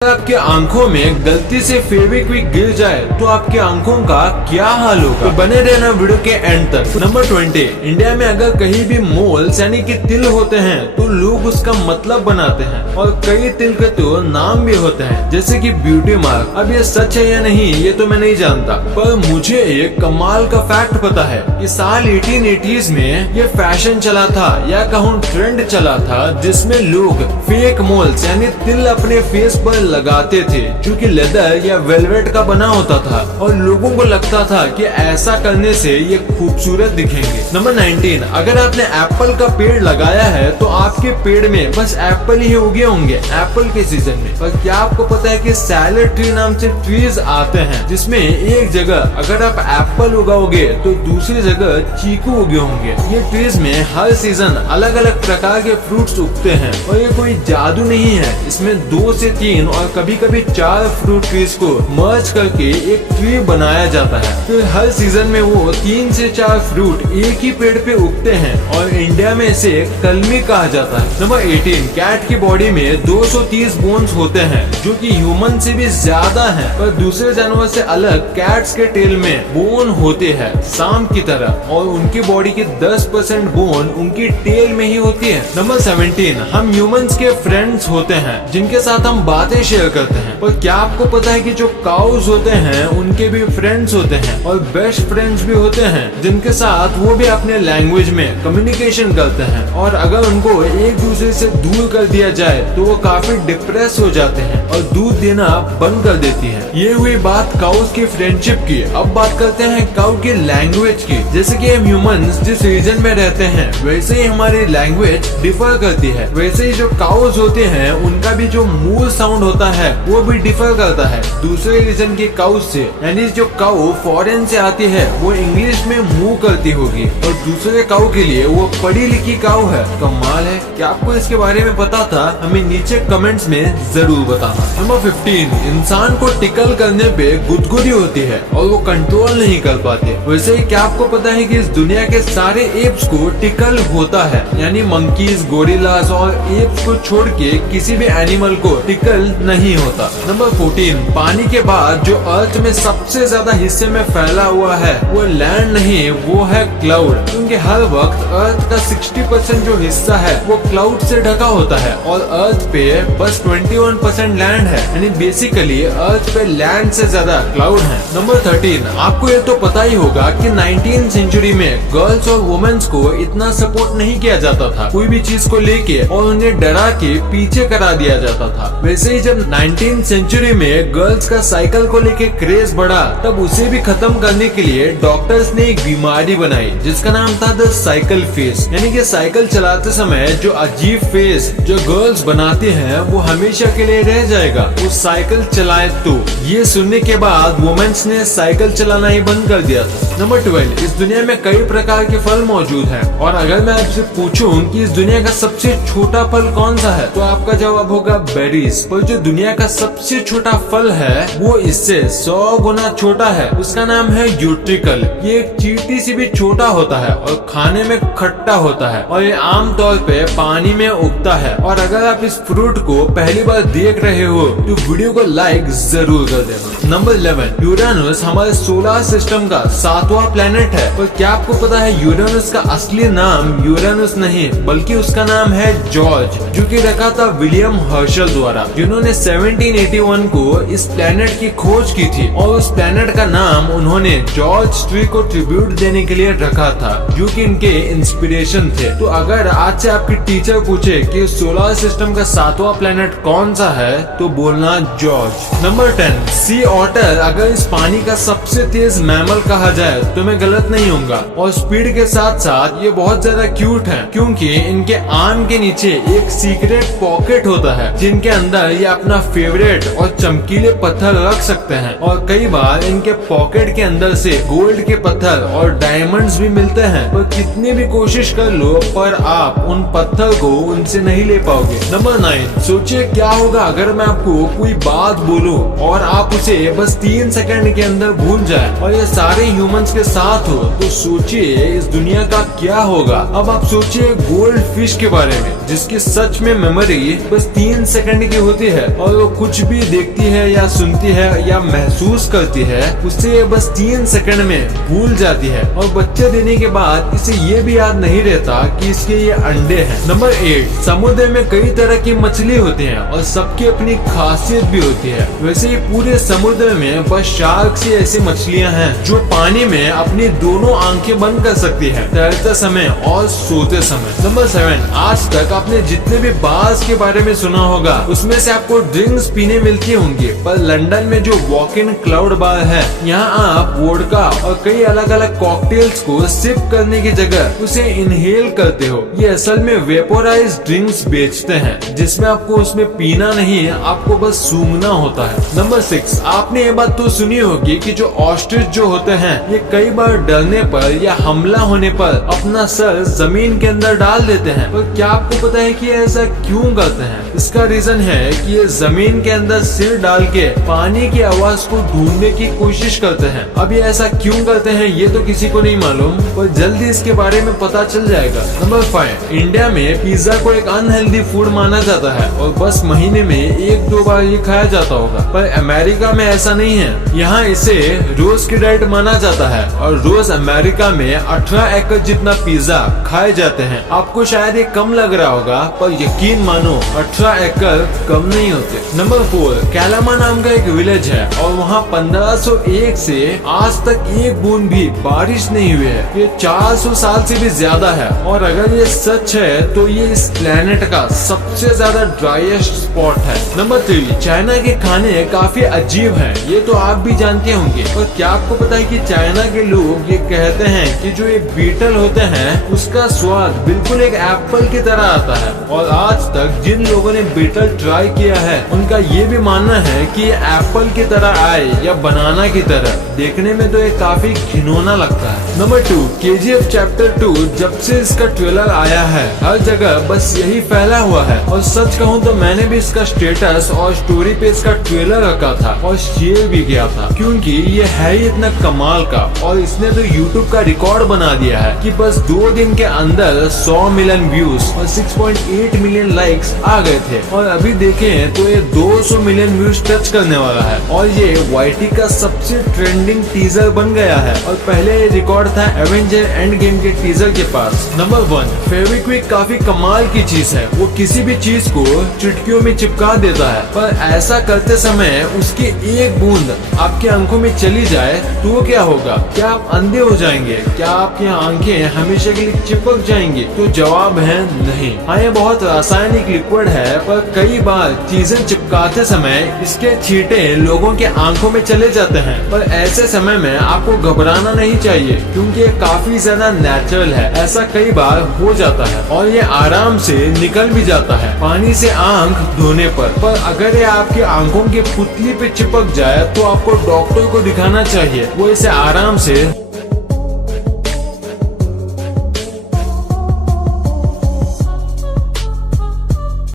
अगर आपके आंखों में गलती से फेविक्विक गिर जाए तो आपकी आंखों का क्या हाल होगा। तो बने रहना वीडियो के एंड तक। नंबर 20, इंडिया में अगर कहीं भी मोल्स यानी कि तिल होते हैं तो लोग उसका मतलब बनाते हैं और कई तिल के तो नाम भी होते हैं जैसे कि ब्यूटी मार्क। अब ये सच है या नहीं ये तो मैं नहीं जानता, पर मुझे एक कमाल का फैक्ट पता है कि साल 1880s में ये फैशन चला था या कहूँ ट्रेंड चला था जिसमें लोग फेक मोल्स यानी तिल अपने फेस पर लगाते थे जो कि लेदर या वेलवेट का बना होता था और लोगों को लगता था कि ऐसा करने से ये खूबसूरत दिखेंगे। नंबर 19, अगर आपने एप्पल का पेड़ लगाया है तो आपके पेड़ में बस एप्पल ही उगे होंगे एप्पल के सीजन में। पर क्या आपको पता है कि सैलेड ट्री नाम से ट्रीज आते हैं जिसमें एक जगह अगर आप एप्पल उगाओगे तो दूसरी जगह चीकू उगे होंगे। ये ट्रीज में हर सीजन अलग अलग प्रकार के फ्रूट्स उगते हैं और ये कोई जादू नहीं है। इसमें 2 से 3 और कभी कभी 4 फ्रूट ट्रीज को मर्ज करके एक ट्री बनाया जाता है। फिर हर सीजन में वो 3 से 4 फ्रूट एक ही पेड़ पे उगते हैं और इंडिया में इसे कलमी कहा जाता है। नंबर 18, कैट की बॉडी में 230 बोन्स होते हैं जो कि ह्यूमन से भी ज्यादा हैं, पर दूसरे जानवर से अलग कैट्स के टेल में बोन होते हैं सांप की तरह और उनकी बॉडी की 10% बोन उनकी टेल में ही होती है। नंबर 17, हम ह्यूमंस के फ्रेंड्स होते हैं जिनके साथ हम बातें शेयर करते हैं। पर क्या आपको पता है कि जो काउज होते हैं उनके भी फ्रेंड्स होते हैं और बेस्ट फ्रेंड्स भी होते हैं जिनके साथ वो भी अपने लैंग्वेज में कम्युनिकेशन करते हैं और अगर उनको एक दूसरे से दूर कर दिया जाए तो वो काफी डिप्रेस हो जाते हैं और दूध देना बंद कर देती है। ये हुई बात काउज की फ्रेंडशिप की। अब बात करते हैं काउ की लैंग्वेज की। जैसे कि हम ह्यूमंस जिस रीजन में रहते हैं वैसे ही हमारी लैंग्वेज डिफर करती है, वैसे ही जो काउज होते हैं उनका भी जो मूल साउंड होता है वो भी डिफर करता है दूसरे रीजन के काउ से। यानी जो काउ फॉरेन से आती है वो इंग्लिश में मूव करती होगी और दूसरे काउ के लिए वो पढ़ी लिखी काउ है। कमाल है। क्या आपको इसके बारे में पता था? हमें नीचे कमेंट्स में जरूर बताना। नंबर 15, इंसान को टिकल करने पे गुदगुदी होती है और वो कंट्रोल नहीं कर पाते। वैसे ही क्या आपको पता है कि इस दुनिया के सारे एप्स को टिकल होता है, यानी मंकीज, गोरिल्लास और एप्स को छोड़ के किसी भी एनिमल को टिकल नहीं होता। नंबर 14, पानी के बाद जो अर्थ में सबसे ज्यादा हिस्से में फैला हुआ है वो लैंड नहीं, वो है क्लाउड। क्योंकि हर वक्त अर्थ का 60% जो हिस्सा है वो क्लाउड से ढका होता है और अर्थ पे बस 21% लैंड है, यानी बेसिकली अर्थ पे लैंड से ज्यादा क्लाउड है। नंबर 13, आपको ये तो पता ही होगा कि 19th सेंचुरी में गर्ल्स और वुमेन्स को इतना सपोर्ट नहीं किया जाता था कोई भी चीज को लेके और उन्हें डरा के पीछे करा दिया जाता था। वैसे ही जब 19th सेंचुरी में गर्ल्स का साइकिल को लेके क्रेज बढ़ा तब उसे भी खत्म करने के लिए डॉक्टर्स ने एक बीमारी बनाई जिसका नाम था द साइकिल फेस। यानी कि साइकिल चलाते समय जो अजीब फेस जो गर्ल्स बनाती हैं वो हमेशा के लिए रह जाएगा वो साइकिल चलाए तो। ये सुनने के बाद वुमेन्स ने साइकिल चलाना ही बंद कर दिया था। नंबर 12, इस दुनिया में कई प्रकार के फल मौजूद हैं और अगर मैं आपसे पूछूं कि इस दुनिया का सबसे छोटा फल कौन सा है तो आपका जवाब होगा बेरीज। पर जो दुनिया का सबसे छोटा फल है वो इससे 100 गुना छोटा है, उसका नाम है यूट्रिकल। ये एक चींटी से भी छोटा होता है और खाने में खट्टा होता है और ये आमतौर पे पानी में उगता है। और अगर आप इस फ्रूट को पहली बार देख रहे हो तो वीडियो को लाइक जरूर कर देना। नंबर 11, यूरेनस हमारे सोलर सिस्टम का 7वां प्लेनेट है। और क्या आपको पता है यूरेनस का असली नाम यूरेनस नहीं बल्कि उसका नाम है जॉर्ज, जो कि रखा था विलियम हर्शल द्वारा, जिन्होंने 1781 को इस प्लेनेट की खोज की थी और उस प्लेनेट का नाम उन्होंने जॉर्ज ट्री को ट्रिब्यूट देने के लिए रखा था जो कि इनके इंस्पिरेशन थे। तो अगर आज से आपकी टीचर पूछे कि सोलर सिस्टम का 7वां प्लेनेट कौन सा है तो बोलना जॉर्ज। नंबर 10, सी ऑटर अगर इस पानी का सबसे तेज मैमल कहा जाए तो मैं गलत नहीं होऊंगा और स्पीड के साथ साथ ये बहुत ज्यादा क्यूट है क्योंकि इनके आर्म के नीचे एक सीक्रेट पॉकेट होता है जिनके अंदर ये अपना फेवरेट और चमकीले पत्थर रख सकते हैं और कई बार इनके पॉकेट के अंदर से गोल्ड के पत्थर और डायमंड्स भी मिलते हैं। पर कितनी भी कोशिश कर लो पर आप उन पत्थर को उनसे नहीं ले पाओगे। नंबर 9, सोचिए क्या होगा अगर मैं आपको कोई बात बोलूं और आप उसे बस 3 सेकंड के अंदर भूल जाए और ये सारे ह्यूमंस के साथ हो तो सोचिए इस दुनिया का क्या होगा। अब आप सोचिए गोल्ड फिश के बारे में जिसकी सच में मेमोरी बस 3 सेकंड की होती है और वो कुछ भी देखती है या सुनती है या महसूस करती है उससे ये बस 3 सेकंड में भूल जाती है और बच्चे देने के बाद इसे ये भी याद नहीं रहता कि इसके ये अंडे हैं। नंबर 8, समुद्र में कई तरह की मछली होती हैं और सबकी अपनी खासियत भी होती है। वैसे ही पूरे समुद्र में बस शार्क सी ऐसी मछलियां हैं जो पानी में अपनी दोनों आंखें बंद कर सकती है, तैरते समय और सोते समय। नंबर 7, आज तक आपने जितने भी बार्स के बारे में सुना होगा उसमें से आपको ड्रिंक्स पीने मिलती होंगी, पर लंदन में जो वॉक इन क्लाउड बार है यहाँ आप वोडका और कई अलग अलग कॉकटेल्स को सिप करने की जगह उसे इनहेल करते हो। ये असल में वेपोराइज ड्रिंक्स बेचते हैं जिसमें आपको उसमें पीना नहीं आपको बस सूंघना होता है। नंबर 6, आपने ये बात तो सुनी होगी कि जो ऑस्ट्रिच जो होते हैं ये कई बार डरने पर या हमला होने पर अपना सर जमीन के अंदर डाल देते हैं, पर क्या आपको पता है कि ऐसा क्यों करते हैं? इसका रीजन है कि ये जमीन के अंदर सिर डाल के पानी की आवाज को ढूंढने की कोशिश करते हैं। अब ये ऐसा क्यों करते हैं ये तो किसी को नहीं मालूम, पर जल्दी इसके बारे में पता चल जाएगा। नंबर 5, इंडिया में पिज्जा को एक अनहेल्दी फूड माना जाता है और बस महीने में 1-2 बार ये खाया जाता होगा, पर अमेरिका में ऐसा नहीं है। यहाँ इसे रोज की डाइट माना जाता है और रोज अमेरिका में 18 एकड़ जितना पिज्जा खाए जाते हैं। आपको शायद ये कम लग रहा होगा, पर यकीन मानो 18 एकड़ कम नहीं होते। नंबर 4, कैलामा नाम का एक विलेज है और वहाँ 1501 से आज तक एक बूंद भी बारिश नहीं हुई है। ये 400 साल से भी ज्यादा है और अगर ये सच है तो ये इस प्लेनेट का सबसे ज्यादा ड्राइएस्ट स्पॉट है। नंबर 3, चाइना के खाने काफी अजीब हैं, ये तो आप भी जानते होंगे, पर क्या आपको पता है कि चाइना के लोग ये कहते हैं कि जो ये बीटल होते हैं उसका स्वाद बिल्कुल एक एप्पल की तरह आता है और आज तक जिन लोगों ने बीटल ट्राई किया है उनका ये भी मानना है कि ये एप्पल की तरह आए या बनाना की तरह। देखने में तो ये काफी घिनौना लगता है। नंबर 2, KGF चैप्टर 2 जब से इसका ट्रेलर आया है हर जगह बस यही फैला हुआ है और सच कहूँ तो मैंने भी इसका स्टेटस और स्टोरी पे इसका ट्रेलर रखा था और शेयर भी किया था, क्योंकि ये है ही इतना कमाल का और इसने तो YouTube का रिकॉर्ड बना दिया है कि बस 2 दिन के अंदर 100 मिलियन व्यूज और 6.8 मिलियन लाइक्स आ गए थे और अभी देखें तो ये 200 मिलियन व्यूज टच करने वाला है और ये YT का सबसे ट्रेंडिंग टीजर बन गया है और पहले ये रिकॉर्ड था एवेंजर एंड गेम के टीजर के पास। नंबर 1, फेविक्विक काफी कमाल की चीज है, वो किसी भी चीज को चुटकियों में चिपका देता है, पर ऐसा करते समय उसकी एक बूंद आपकी आंखों में चली जाए तो क्या होगा? क्या आप अंधे हो जाएंगे? क्या आपकी आंखें हमेशा के लिए चिपक जाएंगी? तो जवाब है नहीं। हाँ, ये बहुत रासायनिक लिक्विड है, पर कई बार चीजें चिपकाते समय इसके छींटे लोगों के आंखों में चले जाते हैं, पर ऐसे समय में आपको घबराना नहीं चाहिए क्योंकि ये काफी ज्यादा नेचुरल है। ऐसा कई बार हो जाता है और ये आराम से निकल भी जाता है पानी से आंख धोने पर अगर ये आपकी आंखों की पुतली पे चिपक जाए तो आपको डॉक्टर को दिखाना चाहिए, वो इसे आराम से